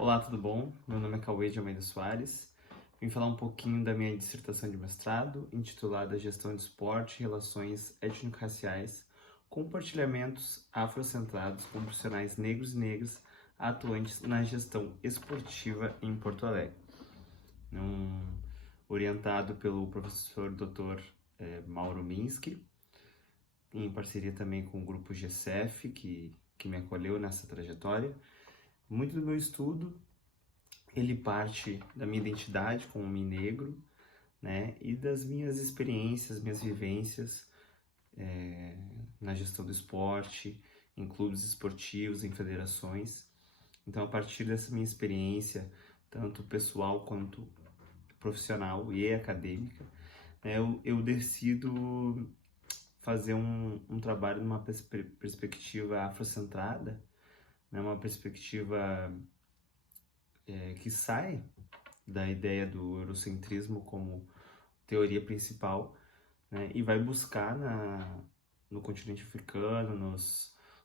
Olá, tudo bom? Meu nome é Cauê de Almeida Soares. Vim falar um pouquinho da minha dissertação de mestrado, intitulada Gestão de Esporte e Relações Étnico-Raciais, compartilhamentos afrocentrados com profissionais negros e negras atuantes na gestão esportiva em Porto Alegre. Orientado pelo professor Dr. Mauro Minsky, em parceria também com o grupo GCF, que me acolheu nessa trajetória. Muito do meu estudo ele parte da minha identidade como homem negro, né, e das minhas experiências, minhas vivências na gestão do esporte, em clubes esportivos, em federações. Então, a partir dessa minha experiência, tanto pessoal quanto profissional e acadêmica, né, eu decido fazer um trabalho numa perspectiva afrocentrada, né, uma perspectiva que sai da ideia do eurocentrismo como teoria principal, né, e vai buscar no continente africano,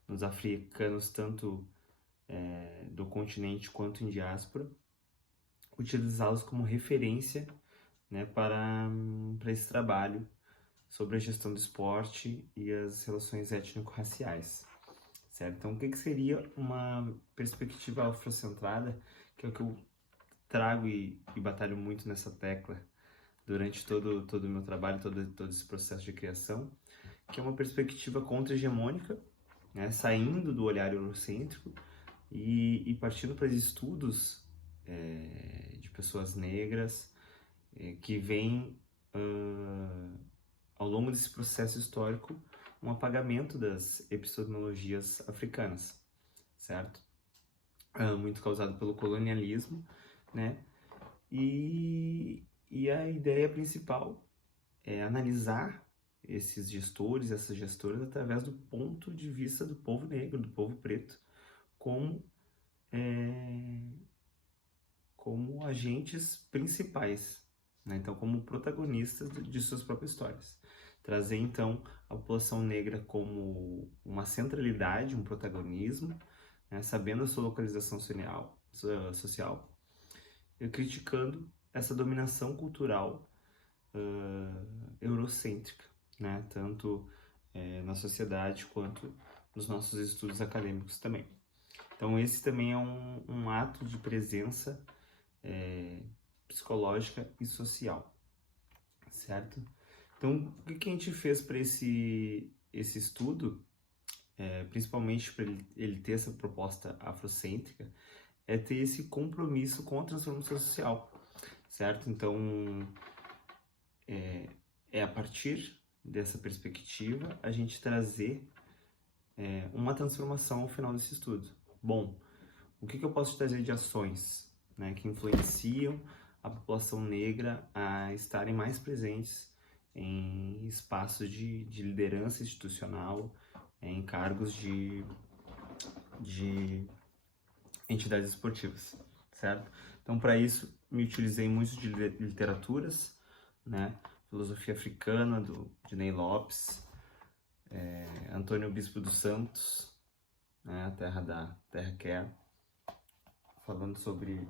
nos africanos, tanto do continente quanto em diáspora, utilizá-los como referência, né, para esse trabalho sobre a gestão do esporte e as relações étnico-raciais. Certo? Então, o que seria uma perspectiva afrocentrada, que é o que eu trago e batalho muito nessa tecla durante todo o meu trabalho, todo esse processo de criação, que é uma perspectiva contra-hegemônica, né, saindo do olhar eurocêntrico e partindo para estudos de pessoas negras que veem ao longo desse processo histórico um apagamento das epistemologias africanas, certo? Muito causado pelo colonialismo, né? E a ideia principal é analisar esses gestores, essas gestoras, através do ponto de vista do povo negro, do povo preto, como, como agentes principais, né? Então, como protagonistas de suas próprias histórias. Trazer, então, a população negra como uma centralidade, um protagonismo, né? Sabendo a sua localização social, e criticando essa dominação cultural eurocêntrica, né? Tanto na sociedade quanto nos nossos estudos acadêmicos também. Então esse também é um ato de presença psicológica e social, certo? Então o que a gente fez para esse estudo, principalmente para ele ter essa proposta afrocêntrica, é ter esse compromisso com a transformação social, certo? Então, a partir dessa perspectiva a gente trazer uma transformação ao final desse estudo. Bom, o que eu posso trazer de ações, né, que influenciam a população negra a estarem mais presentes em espaços de liderança institucional, em cargos de entidades esportivas, certo? Então, para isso, me utilizei muito de literaturas, né? Filosofia africana, de Ney Lopes, Antônio Bispo dos Santos, né? A Terra Quer, falando sobre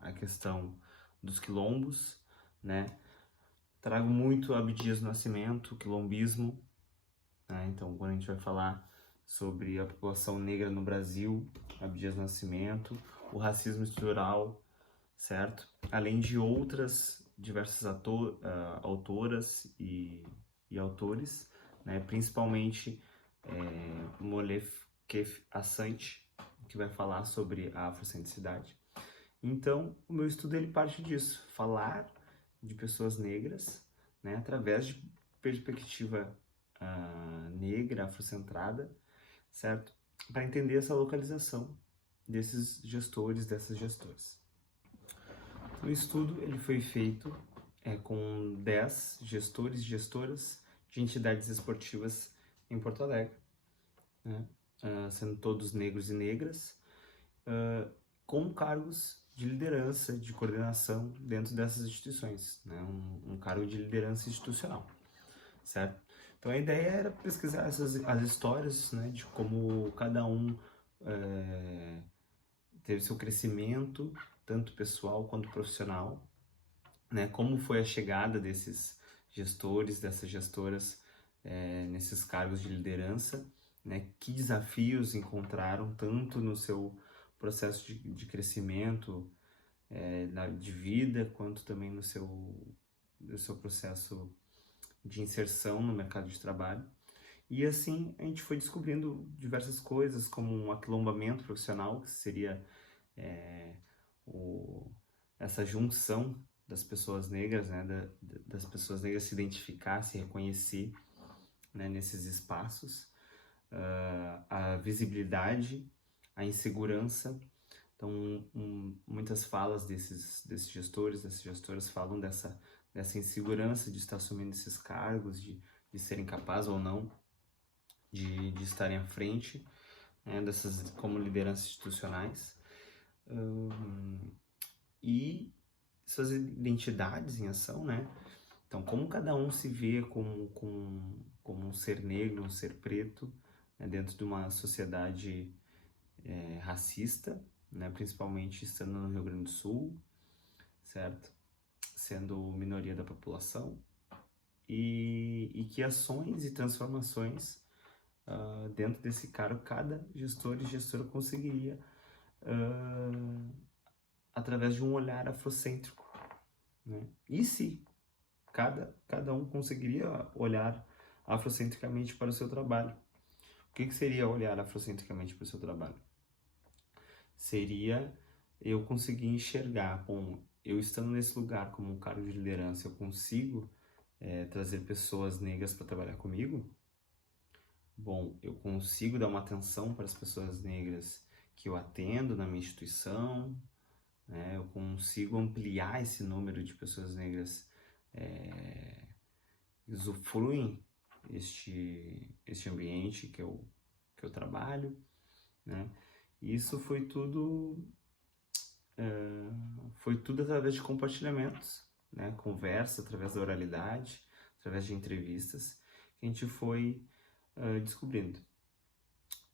a questão dos quilombos, né? Trago muito Abdias do Nascimento, quilombismo, né? Então, quando a gente vai falar sobre a população negra no Brasil, Abdias do Nascimento, o racismo estrutural, certo? Além de outras diversas autoras e autores, né? Principalmente Mollef Assange, que vai falar sobre a afrocentricidade. Então, o meu estudo ele parte disso, falar de pessoas negras, né? Através de perspectiva negra, afrocentrada, certo? Para entender essa localização desses gestores, dessas gestoras. O estudo ele foi feito com 10 gestores e gestoras de entidades esportivas em Porto Alegre, né? Sendo todos negros e negras, com cargos de liderança, de coordenação dentro dessas instituições, né? Um cargo de liderança institucional, certo? Então a ideia era pesquisar as histórias, né, de como cada um teve seu crescimento, tanto pessoal quanto profissional, né? Como foi a chegada desses gestores, dessas gestoras nesses cargos de liderança, né? Que desafios encontraram tanto no seu processo de crescimento, de vida, quanto também no seu processo de inserção no mercado de trabalho. E assim a gente foi descobrindo diversas coisas, como um aquilombamento profissional, que seria essa junção das pessoas negras, né, das pessoas negras se identificar, se reconhecer, né, nesses espaços, a visibilidade, a insegurança. Então, muitas falas desses gestores, dessas gestoras falam dessa insegurança de estar assumindo esses cargos, de serem capazes ou não de estarem à frente, né, dessas como lideranças institucionais, e suas identidades em ação, né? Então, como cada um se vê como um ser negro, um ser preto, né, dentro de uma sociedade racista, né, principalmente estando no Rio Grande do Sul, certo? Sendo minoria da população, e que ações e transformações dentro desse cargo cada gestor e gestora conseguiria através de um olhar afrocêntrico, né? E se cada um conseguiria olhar afrocentricamente para o seu trabalho? O que seria olhar afrocentricamente para o seu trabalho? Seria eu conseguir enxergar, bom, eu estando nesse lugar como um cargo de liderança, eu consigo trazer pessoas negras para trabalhar comigo? Bom, eu consigo dar uma atenção para as pessoas negras que eu atendo na minha instituição, né? Eu consigo ampliar esse número de pessoas negras que usufruem este ambiente que eu trabalho, né? E isso foi tudo através de compartilhamentos, né? Conversa, através da oralidade, através de entrevistas, que a gente foi descobrindo.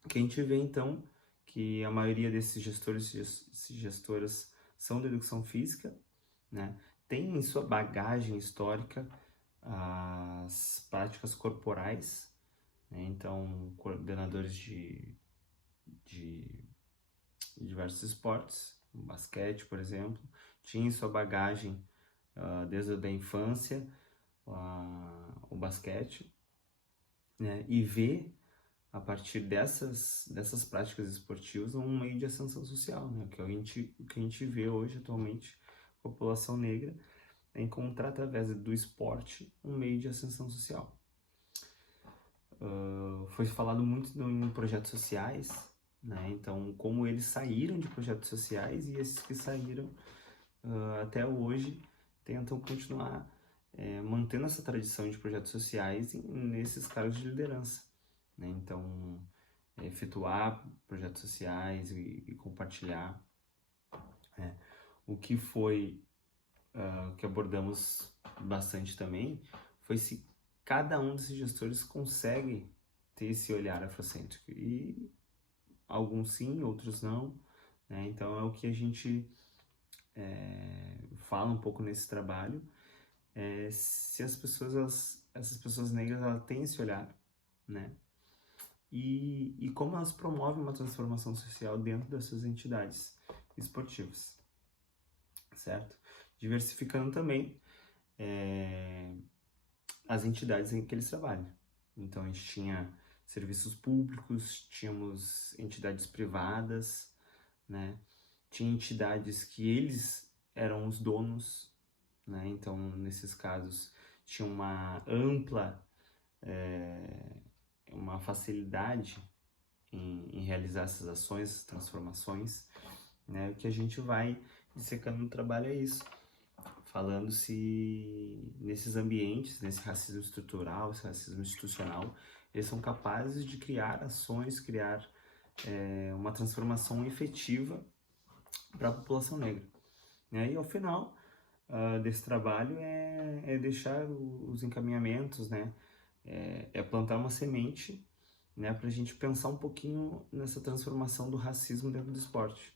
Que a gente vê então que a maioria desses gestores e gestoras são da educação física, né? Tem em sua bagagem histórica as práticas corporais, né? Então coordenadores de diversos esportes, o basquete, por exemplo, tinha em sua bagagem desde a infância o basquete, né? E vê a partir dessas práticas esportivas um meio de ascensão social, né? O que a gente vê hoje atualmente, a população negra, é encontrar através do esporte um meio de ascensão social. Foi falado muito em projetos sociais, né? Então, como eles saíram de projetos sociais, e esses que saíram até hoje tentam continuar mantendo essa tradição de projetos sociais nesses cargos de liderança, né? Então, efetuar projetos sociais e compartilhar. O que foi que abordamos bastante também foi se cada um desses gestores consegue ter esse olhar afrocêntrico, e alguns sim, outros não, né? Então é o que a gente fala um pouco nesse trabalho, se as pessoas, essas pessoas negras, elas têm esse olhar, né? E como elas promovem uma transformação social dentro dessas entidades esportivas, certo? Diversificando também as entidades em que eles trabalham. Então a gente tinha serviços públicos, tínhamos entidades privadas, né? Tinha entidades que eles eram os donos, né? Então nesses casos tinha uma ampla, uma facilidade em realizar essas ações, essas transformações, né? O que a gente vai dissecando no trabalho é isso, falando se nesses ambientes, nesse racismo estrutural, esse racismo institucional, eles são capazes de criar ações, criar uma transformação efetiva para a população negra, né? E ao final desse trabalho é deixar os encaminhamentos, né? É plantar uma semente, né, para a gente pensar um pouquinho nessa transformação do racismo dentro do esporte.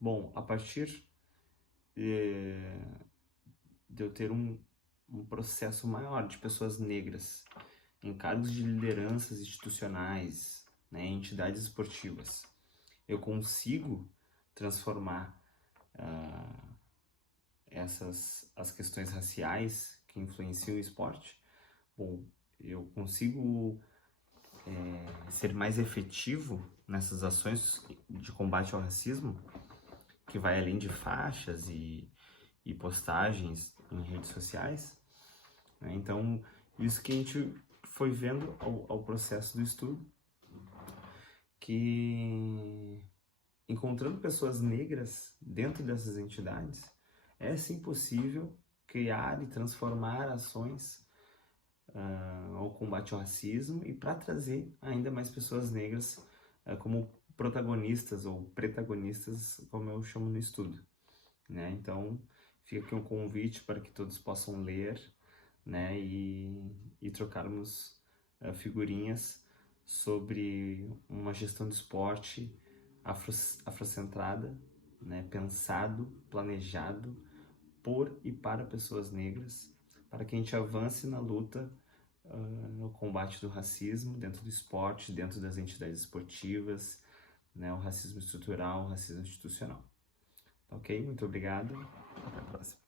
Bom, a partir de eu ter um processo maior de pessoas negras em cargos de lideranças institucionais, né, em entidades esportivas, eu consigo transformar as questões raciais que influenciam o esporte. Bom, eu consigo ser mais efetivo nessas ações de combate ao racismo, que vai além de faixas e postagens em redes sociais, né? Então, isso que a gente foi vendo ao processo do estudo, que encontrando pessoas negras dentro dessas entidades, é sim possível criar e transformar ações ao combate ao racismo e para trazer ainda mais pessoas negras como protagonistas ou protagonistas, como eu chamo no estudo, né? Então, fica aqui um convite para que todos possam ler, né, e trocarmos figurinhas sobre uma gestão de esporte afrocentrada, né, pensado, planejado por e para pessoas negras, para que a gente avance na luta no combate do racismo dentro do esporte, dentro das entidades esportivas, né, o racismo estrutural, o racismo institucional. Ok? Muito obrigado. Até a próxima.